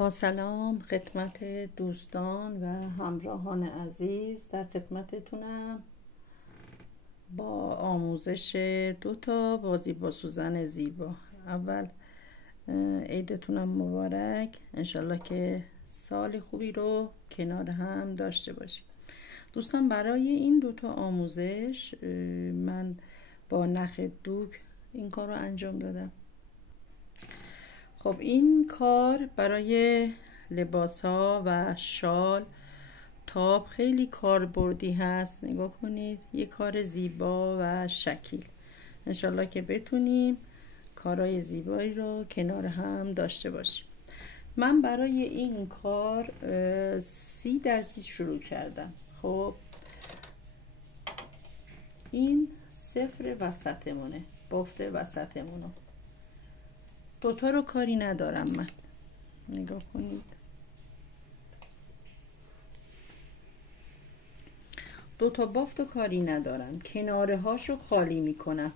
با سلام خدمت دوستان و همراهان عزیز، در خدمتتونم با آموزش 2 تا بازی با سوزن زیبا. اول عیدتونم مبارک، انشالله که سال خوبی رو کنار هم داشته باشیم. دوستان برای این 2 تا آموزش من با نخ دوک این کار رو انجام دادم. خب این کار برای لباس ها و شال تاب خیلی کاربردی هست. نگاه کنید، یه کار زیبا و شکیل. انشالله که بتونیم کارهای زیبایی رو کنار هم داشته باشیم. من برای این کار 30 درزی شروع کردم. خب این صفر وسطمونه، بافت وسطمونو. 2 تا رو کاری ندارم من. نگاه کنید، 2 تا بافت رو کاری ندارم، کناره هاشو خالی میکنم.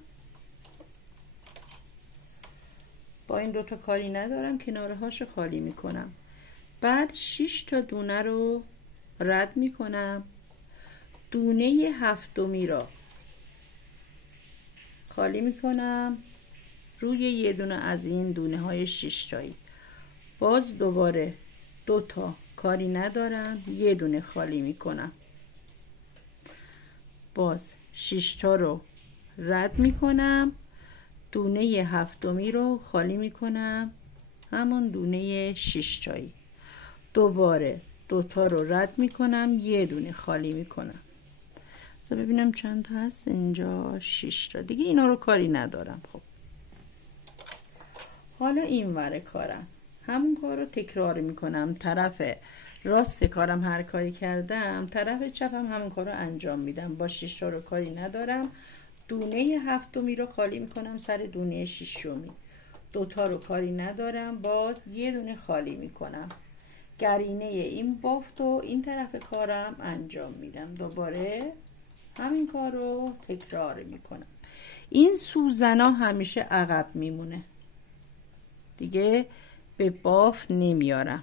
با این 2 تا کاری ندارم، کناره هاشو خالی میکنم. بعد 6 تا دونه رو رد میکنم، دونه 7می رو خالی میکنم روی یه دونه از این دونه های 6 تایی. باز دوباره 2 تا کاری ندارم، یه دونه خالی میکنم. باز 6 تا رو رد میکنم، دونه 7می رو خالی میکنم، همون دونه 6 تایی. دوباره 2 تا رو رد میکنم، یه دونه خالی میکنم. ببینم چند تا هست اینجا. 6 تا دیگه. اینا رو کاری ندارم. خب حالا این ور کارم همون کار رو تکرار میکنم. طرف راست کارم هر کاری کردم، طرف چپم همون کار رو انجام میدم. با 6 تا رو کاری ندارم، دونه 7می رو خالی میکنم سر دونه 6می. 2 تا رو کاری ندارم، باز یه دونه خالی میکنم. گرینه این بافت و این طرف کارم انجام میدم. دوباره همین کار رو تکرار میکنم. این سوزنا همیشه عقب میمونه، دیگه به بافت نمیارم.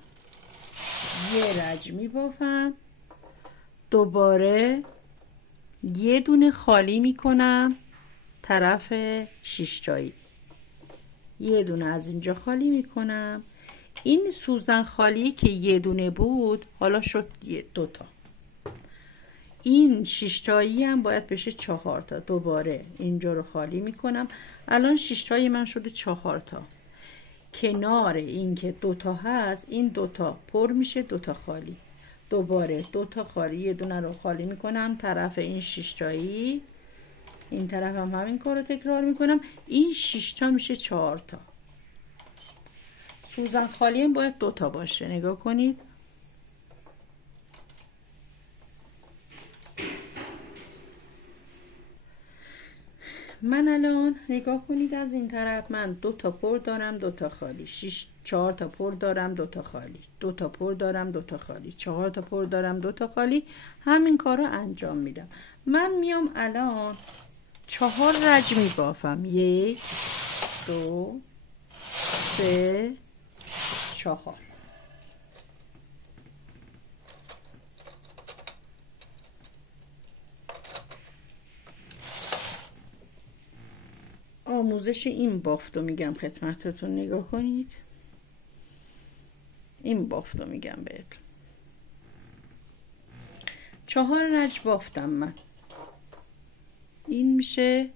یه رج میبافم، دوباره یه دونه خالی میکنم طرف 6 تایی. یه دونه از اینجا خالی میکنم. این سوزن خالی که یه دونه بود حالا شد 2 تا. این 6 تایی هم باید بشه 4 تا. دوباره اینجا رو خالی میکنم. الان 6 تایی من شده 4 تا. کنار این که 2 تا هست، این 2 تا پر میشه، 2 تا خالی. دوباره 2 تا خالی، یه دونه رو خالی میکنم طرف این 6 تایی. این طرف هم همین کار رو تکرار میکنم. این 6 تا میشه 4 تا. سوزن خالی هم باید 2 تا باشه. نگاه کنید، من الان نگاه کنید از این طرف من 2 تا پر دارم، 2 تا خالی. 4 تا پر دارم، 2 تا خالی. 2 تا پر دارم، 2 تا خالی. 4 تا پر دارم، 2 تا خالی. همین کار رو انجام میدم. من میام الان 4 رج میبافم. 1 2 3 4. آموزش این بافت رو میگم خدمتتون. نگاه کنید، این بافت رو میگم بهتون. 4 رج بافتم من. این میشه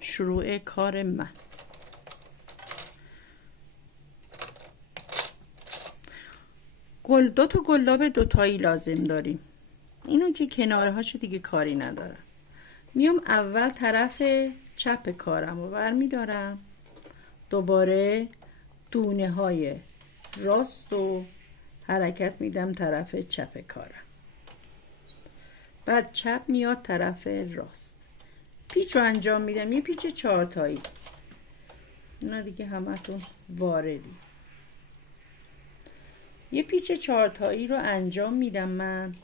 شروع کار من. دو تا گلاب 2 تایی لازم داریم. اینو که کناره هاشو دیگه کاری ندارم. میام اول طرف چپ کارم رو برمیدارم، دوباره دونه های راست رو حرکت میدم طرف چپ کارم. بعد چپ میاد طرف راست. پیچ رو انجام میدم، یه پیچ 4 تایی. اینا دیگه همتون واردی. یه پیچ 4 تایی رو انجام میدم من.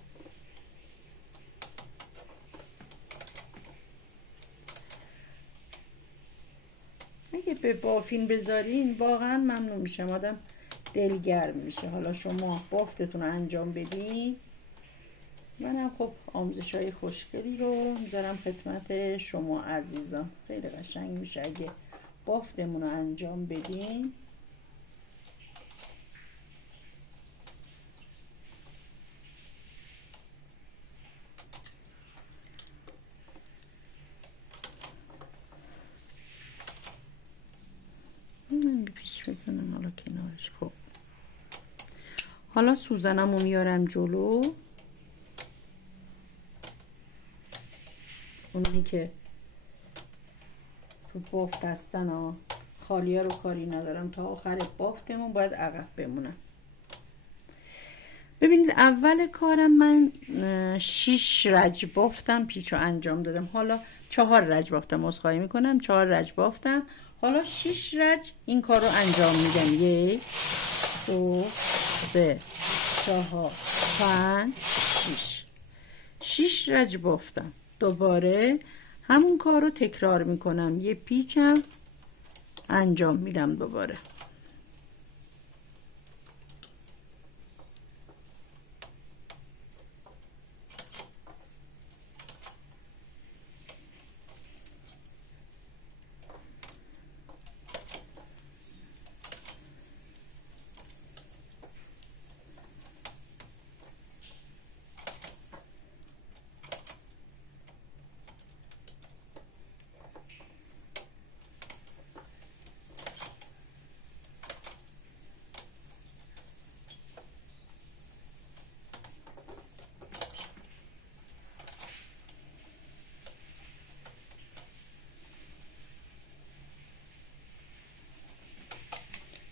اگه به بافین بذارین واقعا ممنون میشم. آدم دلگرم میشه. حالا شما بافتتون رو انجام بدین، منم خب آموزش های خوشگلی رو میذارم خدمت شما عزیزان. خیلی قشنگ میشه اگه بافتمون رو انجام بدین. پیش بزنم حالا کنارش. خب حالا سوزنم رو میارم جلو. اونی که تو بافت هستن ها، خالی ها رو کاری ندارم، تا آخر بافتمون باید عقب بمونم. ببینید اول کارم من 6 رج بافتم پیچ رو انجام دادم. حالا 4 رج بافتم، عذرخواهی میکنم، 4 رج بافتم. حالا 6 رج این کار رو انجام میدم. 1 2 3 4 5 6 رج بافتم. دوباره همون کار رو تکرار میکنم، یه پیچم انجام میدم دوباره.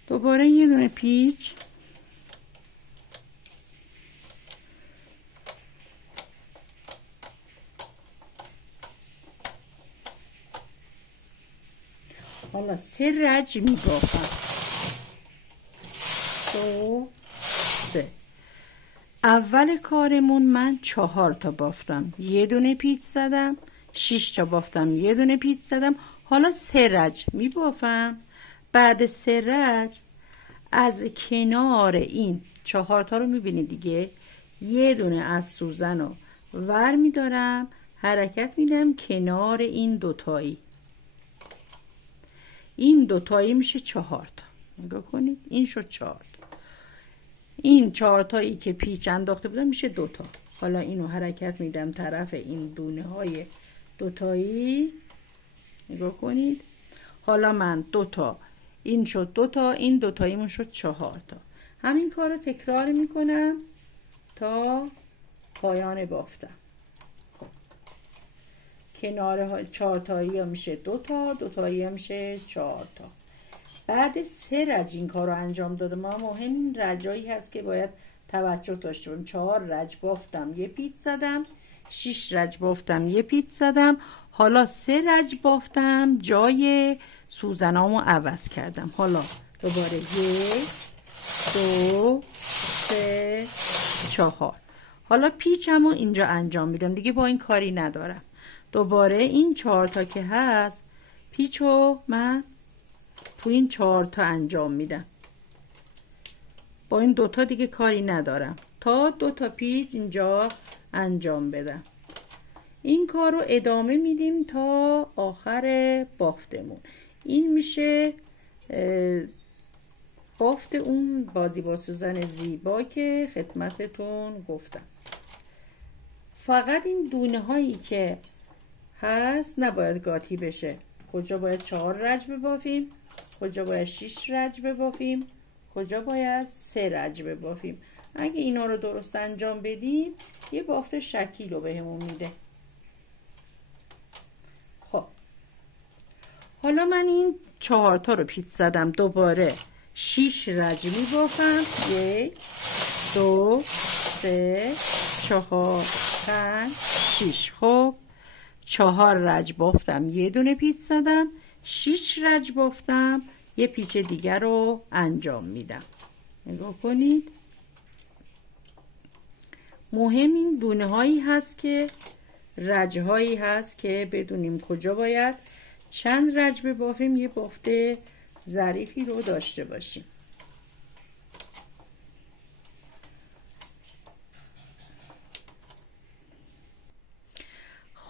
دوباره یه دونه پیچ، حالا 3 رج میبافم. 2 3. اول کارمون من 4 تا بافتم، یه دونه پیچ زدم. 6 تا بافتم، یه دونه پیچ زدم. حالا 3 رج میبافم. بعد 3 رج از کنار این 4 تا رو میبینید دیگه، یه دونه از سوزن رو ور میدارم، حرکت میدم کنار این دوتایی. این دوتایی میشه 4 تا. نگاه کنید این شد 4 تا. این 4 تایی که پیچ انداخته بودم میشه 2 تا. حالا اینو حرکت میدم طرف این دونه های دوتایی. نگاه کنید حالا من 2 تا، این شد 2 تا، این دوتاییمون شد 4 تا. همین کار رو تکرار میکنم تا پایان بافتم. خب کنار 4 تایی ها میشه 2 تا، 2 تایی ها میشه 4 تا. بعد 3 رج این کار رو انجام دادم. ما مهم این رجایی هست که باید توجه داشته باشیم. 4 رج بافتم، یه پیچ زدم. 6 رج بافتم، یه پیچ زدم. حالا 3 رج بافتم، جای سوزنامو عوض کردم. حالا دوباره 1 2 3 4. حالا پیچمو اینجا انجام میدم دیگه، با این کاری ندارم. دوباره این 4 تا که هست پیچو من تو این 4 تا انجام میدم. با این 2 تا دیگه کاری ندارم تا 2 تا پیچ اینجا انجام بدم. این کار رو ادامه میدیم تا آخر بافتمون. این میشه بافت اون بازی با سوزن زیبا که خدمتتون گفتم. فقط این دونه هایی که هست نباید گاتی بشه. کجا باید 4 رج ببافیم، کجا باید 6 رج ببافیم، کجا باید 3 رج ببافیم. اگه اینا رو درست انجام بدیم یه بافت شکیل رو بهمون میده. خب حالا من این 4 تا رو پیچ زدم، دوباره 6 رج میبافم. 1 2 3 4 5 6. خب 4 رج بافتم، یه دونه پیچ زدم. 6 رج بافتم، یه پیچ دیگر رو انجام میدم. نگاه کنید مهم این دونه هایی هست که رج هایی هست که بدونیم کجا باید چند رج ببافیم، یه بافته ظریفی رو داشته باشیم.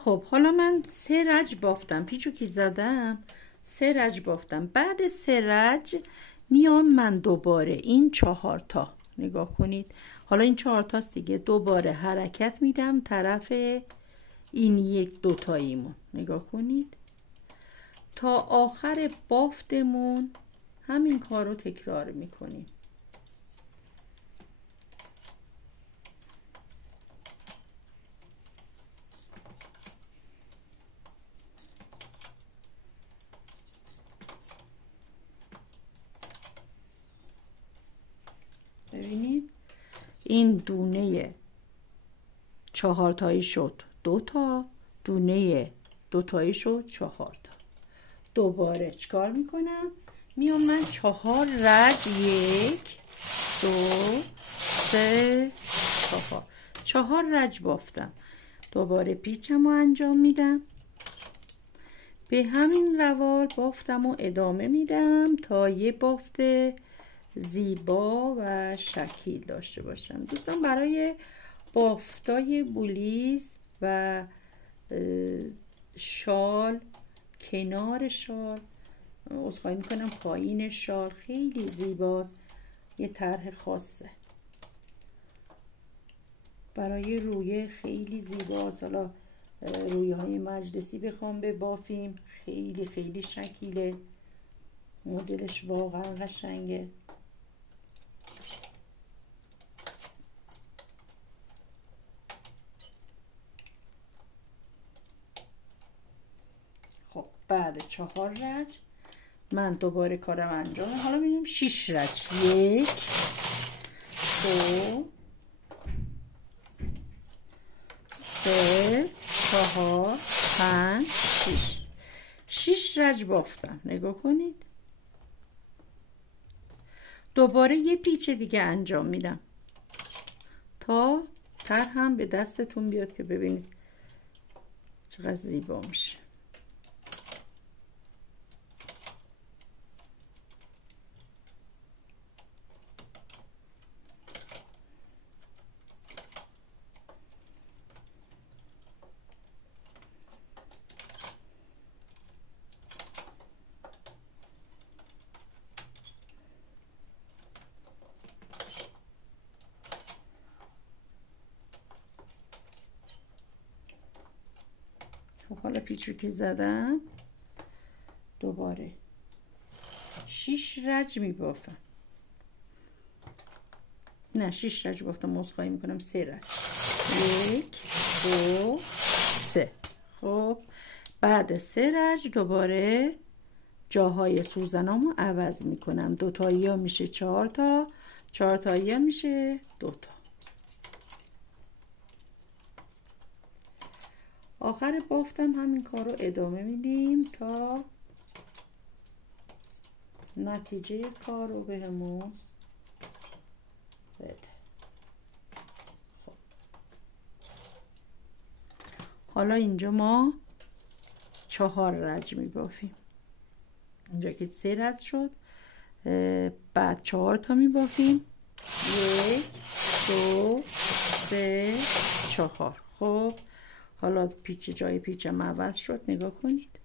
خب حالا من 3 رج بافتم، پیچو که زدم 3 رج بافتم. بعد 3 رج میام من دوباره این 4 تا نگاه کنید، حالا این 4 تاست دیگه، دوباره حرکت میدم طرف این 1 2 تاییمون، نگاه کنید تا آخر بافتمون همین کار رو تکرار میکنیم. ببینید این دونه 4 تایی شد 2 تا، دونه 2 تایی شد 4 تا. دوباره چیکار میکنم؟ میام من 4 رج 1 2 3 4 رج بافتم، دوباره پیچم رو انجام میدم، به همین روال بافتم و ادامه میدم تا یه بافت زیبا و شکیل داشته باشم. دوستان برای بافتای بولیز و شال، کنار شال، عذرخواهی میکنم پایین شال، خیلی زیباست، یه طرح خاصه برای رویه، خیلی زیباست. حالا رویه های مجلسی بخوام ببافیم خیلی خیلی شکیله، مدلش واقعا قشنگه. خب بعد 4 رج من دوباره کارم انجام، حالا می‌بینیم 6 رج 1 2 3 4 5 6 رج بافتم، نگاه کنید. دوباره یه پیچ دیگه انجام میدم تا طرحم به دستتون بیاد که ببینید چقدر زیبا میشه. خب حالا پیچو که زدم دوباره 6 رج میبافم، نه 6 رج بافتم، عذرخواهی میکنم 3 رج 1 2 3. خب بعد 3 رج دوباره جاهای سوزنامو عوض میکنم، 2 تایی ها میشه 4 تا، 4 تایی ها میشه 2 تا. آخر بافتم همین کار رو ادامه میدیم تا نتیجه کار رو بهمون بده. خب حالا اینجا ما 4 رج میبافیم، اینجا که 3 رج شد بعد 4 تا میبافیم 1 2 3 4. خب حالا پیچ جای پیچم عوض شد، نگاه کنید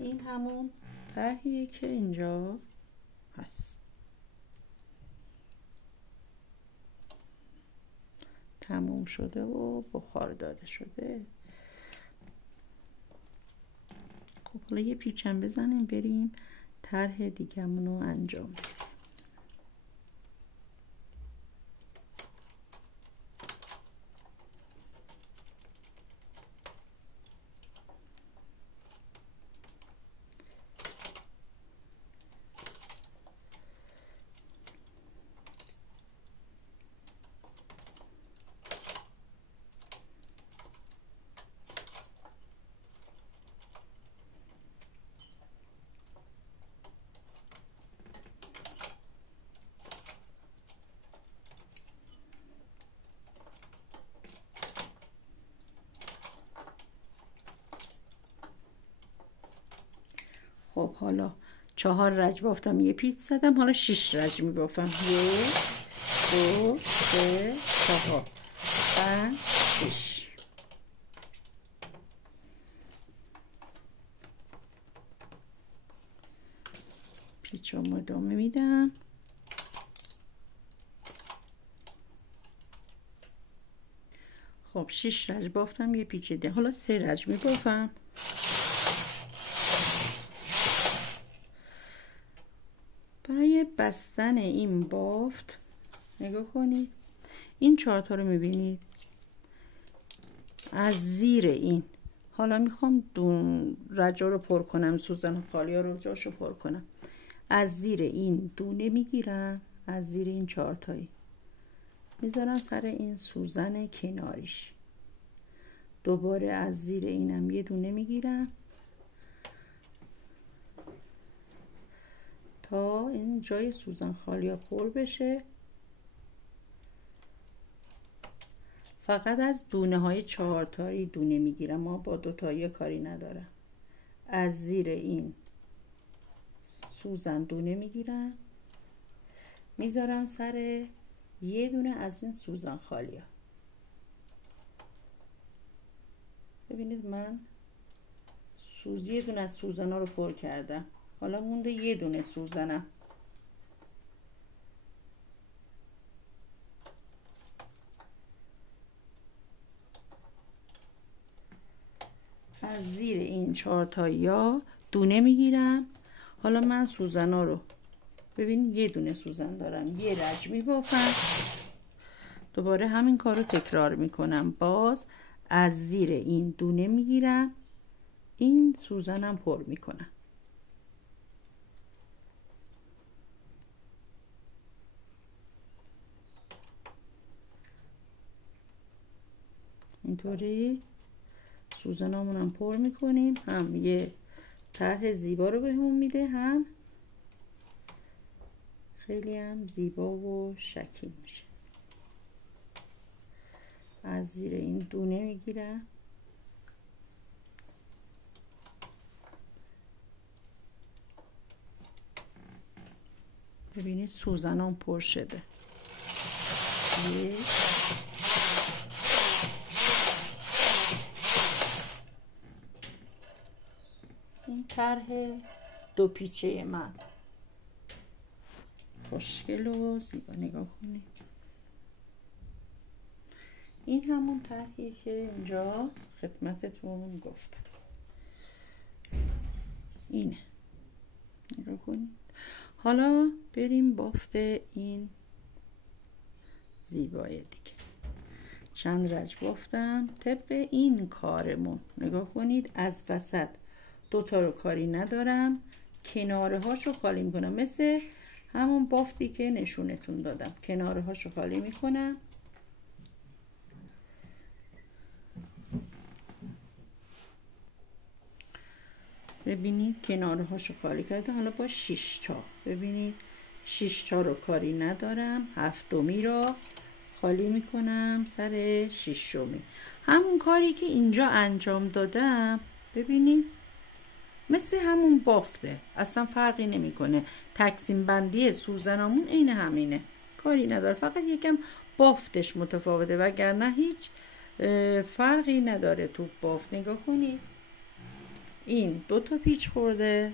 این همون طرحیه که اینجا هست، تموم شده و بخار داده شده. خب حالا یه پیچم بزنیم بریم طرح دیگه‌مون رو انجام بدیم. خب حالا 4 رج بافتم، یه پیچ زدم، حالا 6 رج میبافم 1 2 3 4 5 6. پیچامو ادامه میدم. خب 6 رج بافتم، یه پیچیده. حالا 3 رج میبافم. برای بستن این بافت نگاه کنید، این 4 تا رو میبینید از زیر این، حالا میخوام رجا رو پر کنم، سوزن خالی ها رو جاشو پر کنم، از زیر این دونه میگیرم، از زیر این 4 تایی میذارم سر این سوزن کناریش، دوباره از زیر اینم یه دونه میگیرم تا این جای سوزن خالی ها پر بشه. فقط از دونه های 4 تایی دونه میگیرم، ما با 2 تایی کاری ندارم. از زیر این سوزن دونه میگیرم میذارم سر یه دونه از این سوزن خالی ها. ببینید من یه دونه از سوزن ها رو پر کردم، حالا مونده یه دونه سوزنم. از زیر این 4 تایی ها دونه میگیرم. حالا من سوزن ها رو ببین، یه دونه سوزن دارم، یه رج میبافم، دوباره همین کار رو تکرار میکنم. باز از زیر این دونه میگیرم، این سوزنم پر میکنم. اینطوری سوزنامون هم پر میکنیم، هم یه طرح زیبا رو بهمون میده، هم خیلی هم زیبا و شکل میشه. از زیر این دونه میگیرم، ببینید سوزنام پر شده. این طرح 2 پیچه من خوشگل و زیبا، نگاه کنید. این همون طرحی که اینجا خدمتتون گفتم، اینه، نگاه کنید. حالا بریم بافت این زیبای دیگه. چند رج بافتم طبق این کارمون، نگاه کنید از وسط 2 تا رو کاری ندارم، کناره هاشو خالی میکنم، مثل همون بافتی که نشونتون دادم. کناره هاشو خالی میکنم، ببینید کناره هاشو خالی کرده. حالا با 6 تا، ببینید 6 تا رو کاری ندارم، 7می رو خالی میکنم سر 6می. همون کاری که اینجا انجام دادم ببینید مثل همون بافته، اصلا فرقی نمیکنه. تقسیم بندی سوزنامون عین همینه، کاری نداره، فقط یکم بافتش متفاوته، وگرنه هیچ فرقی نداره تو بافت. نگاه کنید این 2 تا پیچ خورده،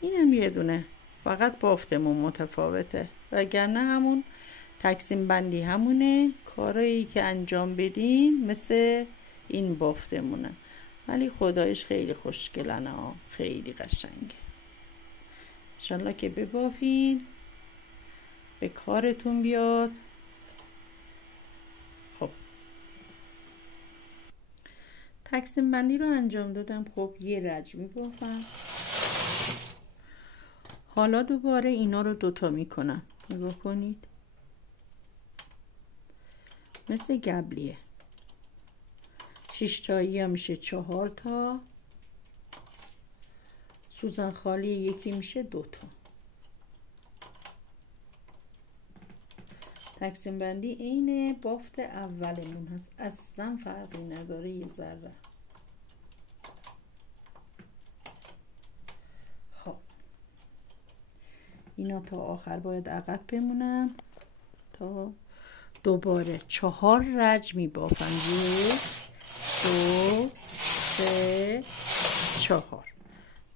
اینم یه دونه، فقط بافتمون متفاوته، وگرنه همون تقسیم بندی همونه. کارایی که انجام بدیم مثل این بافتمونه، ولی خدایش خیلی خوشگلنه، خیلی قشنگه. انشالله که ببافین به کارتون بیاد. خب تقسیم بندی رو انجام دادم. خب یه رج میبافم، حالا دوباره اینا رو 2 تا میکنم. نگاه کنید مثل گبلیه، 6 تایی هم میشه 4 تا، سوزن خالی یکی میشه 2 تا. تقسیم بندی عین بافت اولمون هست، اصلا فرقی نداره یه ذره. خب اینا تا آخر باید عقب بمونن تا دوباره 4 رج میبافم. 1 2 3 4.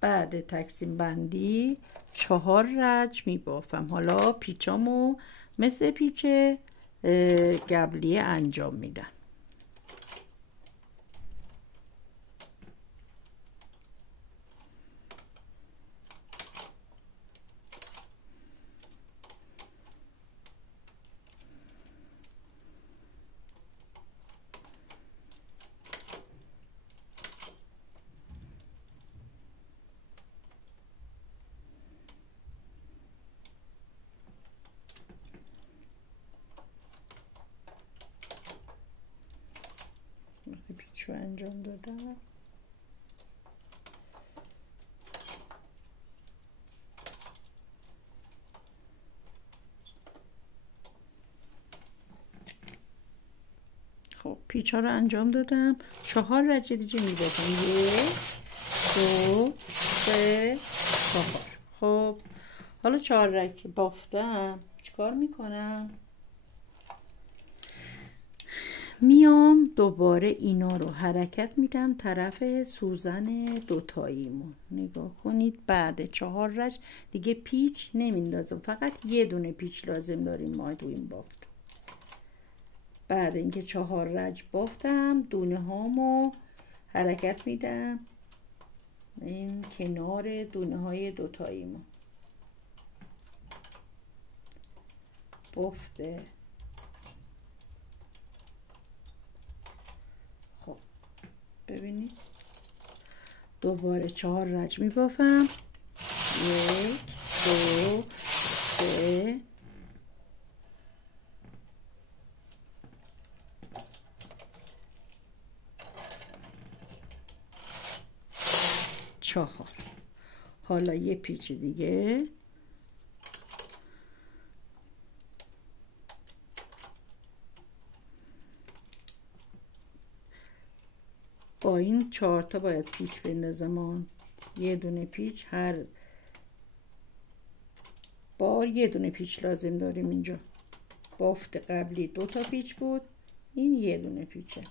بعد تقسیم بندی 4 رج می بافم. حالا پیچامو مثل پیچ گبلیه انجام میدم. پیچو انجام دادم. خب پیچ ها رو انجام دادم. 4 رج دیگه می‌بافم. 1 2 3 4. خب حالا 4 رج بافتم چیکار میکنم؟ میام دوباره اینا رو حرکت میدم طرف سوزن دوتاییمون. نگاه کنید بعد 4 رج دیگه پیچ نمیندازم، فقط یه دونه پیچ لازم داریم ما تو این بافت. بعد اینکه 4 رج بافتم دونه هامو حرکت میدم این کنار دونه های دوتاییمون. بافته. خب ببینید دوباره 4 رج می بافم. 1 2 3 4. حالا یه پیچ دیگه با این 4 تا باید پیچ بندازم. یه دونه پیچ هر بار یه دونه پیچ لازم داریم. اینجا بافت قبلی 2 تا پیچ بود، این یه دونه پیچه.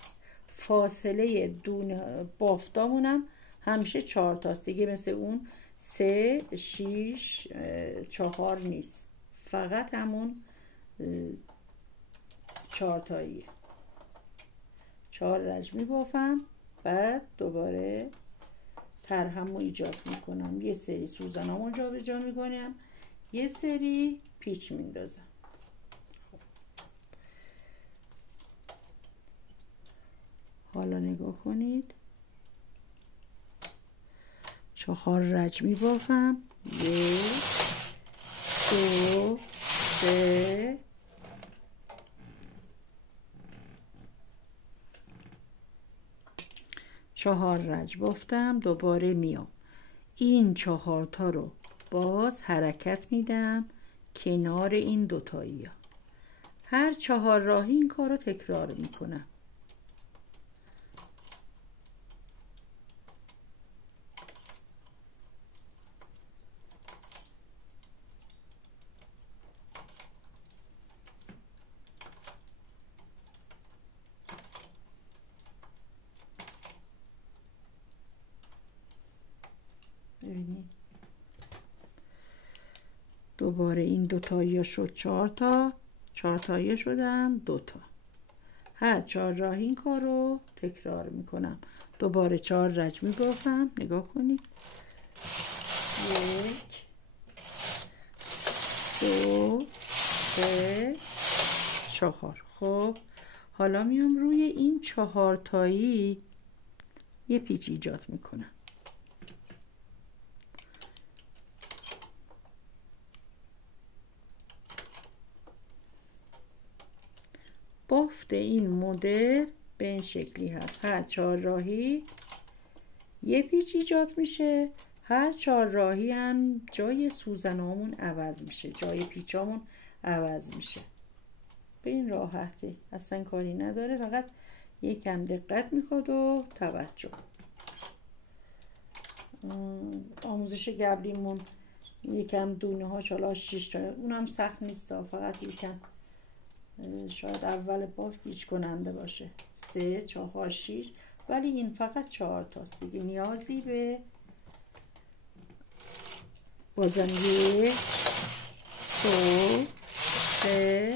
فاصله دونه بافتامونم همیشه 4 تاست دیگه، مثل اون 3 6 4 نیست، فقط همون 4 تاییه. 4 رج می بافم. بعد دوباره طرحمو ایجاد میکنم. یه سری سوزنامو جا به جا میکنم، یه سری پیچ میندازم. حالا نگاه کنید 4 رج می بافم. 1 2 3 4 رج بافتم. دوباره میام این 4 تا رو باز حرکت میدم کنار این دوتایی ها. هر 4 راهی این کار رو تکرار میکنم. ببینید دوباره این دوتایی شد 4 تا، 4 تایی شدن 2 تا. هر 4 راه این کار رو تکرار میکنم. دوباره 4 رج میبافم. نگاه کنید 1 2 3 4. خب حالا میام روی این 4 تایی یه پیچ ایجاد میکنم. بافت این مدل به این شکلی هست. هر 4 راهی یه پیچ ایجاد میشه. هر 4 راهی هم جای سوزنامون عوض میشه، جای پیچامون عوض میشه. به این راحتی اصلا کاری نداره، فقط یکم دقت میخواد و توجه. آموزش گبلیمون یکم دونه ها 6 تا، اونم سخت نیست، فقط یکم شاید اول بار پیچ کننده باشه. 3 4 6 ولی این فقط 4 تاست دیگه، نیازی به بازم 1 2 3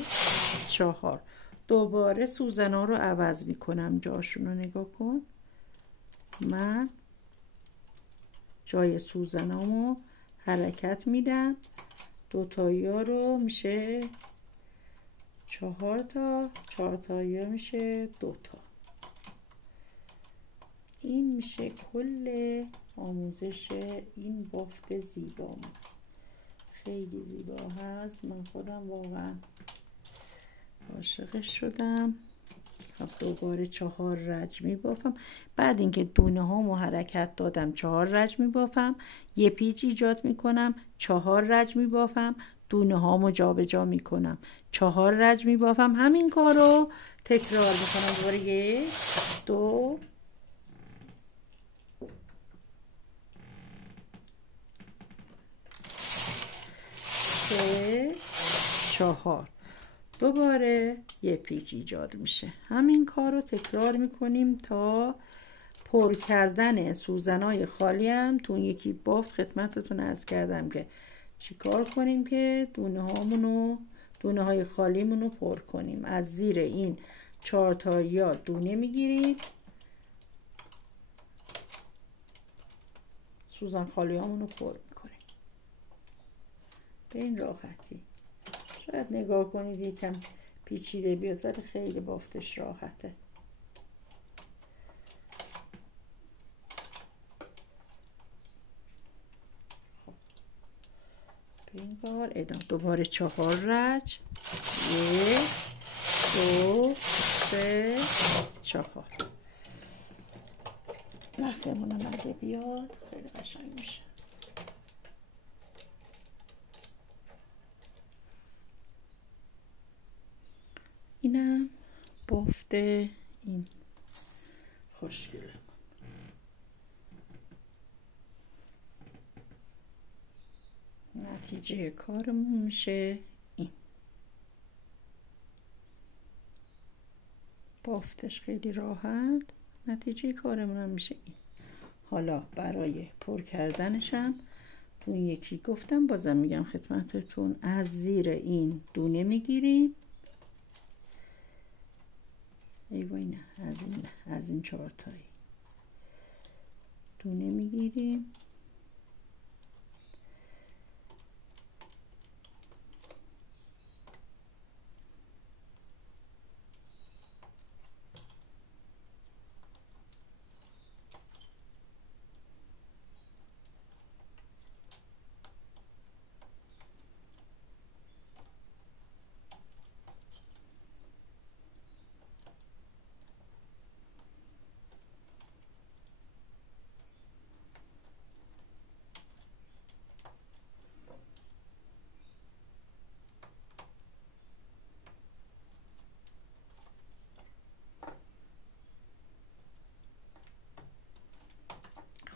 4. دوباره سوزن ها رو عوض میکنم، جاشون رو نگاه کن. من جای سوزن هامو حرکت میدم، دوتایی ها رو میشه 4 تا، 4 تایی ها میشه 2 تا. این میشه کل آموزش این بافت زیبا. خیلی زیبا هست، من خودم واقعا عاشقش شدم. خب دوباره 4 رج میبافم. بعد اینکه دونه هامو حرکت دادم 4 رج میبافم، یه پیچ ایجاد میکنم، 4 رج میبافم، دونه هامو جابجا میکنم، 4 رج میبافم. همین کارو تکرار میکنم دوباره. 1 2 3 4. دوباره یه پیچ ایجاد میشه. همین کار رو تکرار میکنیم تا پر کردن سوزنای خالی هم تو یکی بافت. خدمتتون عرض کردم که چیکار کنیم که دونه های خالیمون رو پر کنیم. از زیر این 4 تایی دونه میگیریم، سوزن خالی هامون رو پر میکنیم به این راحتی. شاید نگاه کنید یکم پیچیده بیاد ولی خیلی بافتش راحته. به این کار ادامه. دوباره 4 رج، 1 2 3 4. نخمونم اگه بیاد خیلی قشنگ میشه. اینم بافت این خوشگله. نتیجه کارمون میشه این. بافتش خیلی راحت. نتیجه کارمون هم میشه این. حالا برای پر کردنشم اون یکی گفتم، بازم میگم خدمتتون، از زیر این دونه میگیریم. ای وای نه، از این 4 تایی دونه میگیریم.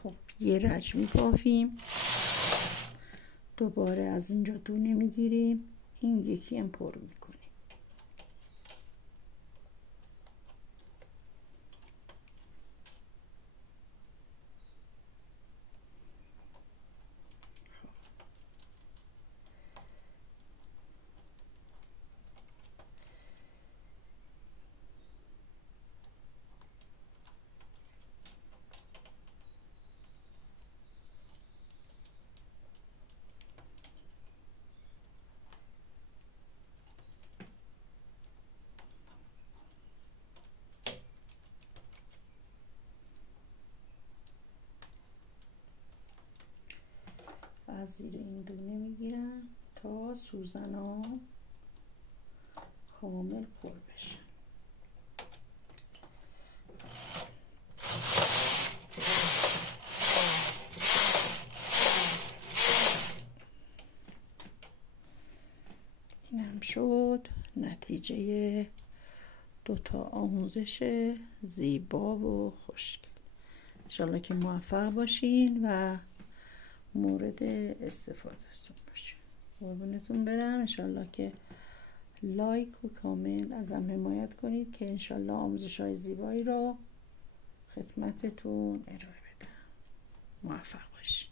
خب یه رج میبافیم، دوباره از اینجا دونه میگیریم، این یکی هم پر میکنیم. از زیر این دونه میگیرم تا سوزنا کامل پر بشه. اینم شد نتیجه 2 تا آموزش زیبا و خوشگل. انشالله که موفق باشین و مورد استفادهتون باشین. قربونتون برم. انشالله که لایک و کامنت ازم حمایت کنید که انشالله آموزش های زیبایی رو خدمتتون ارائه بدم. موفق باشین.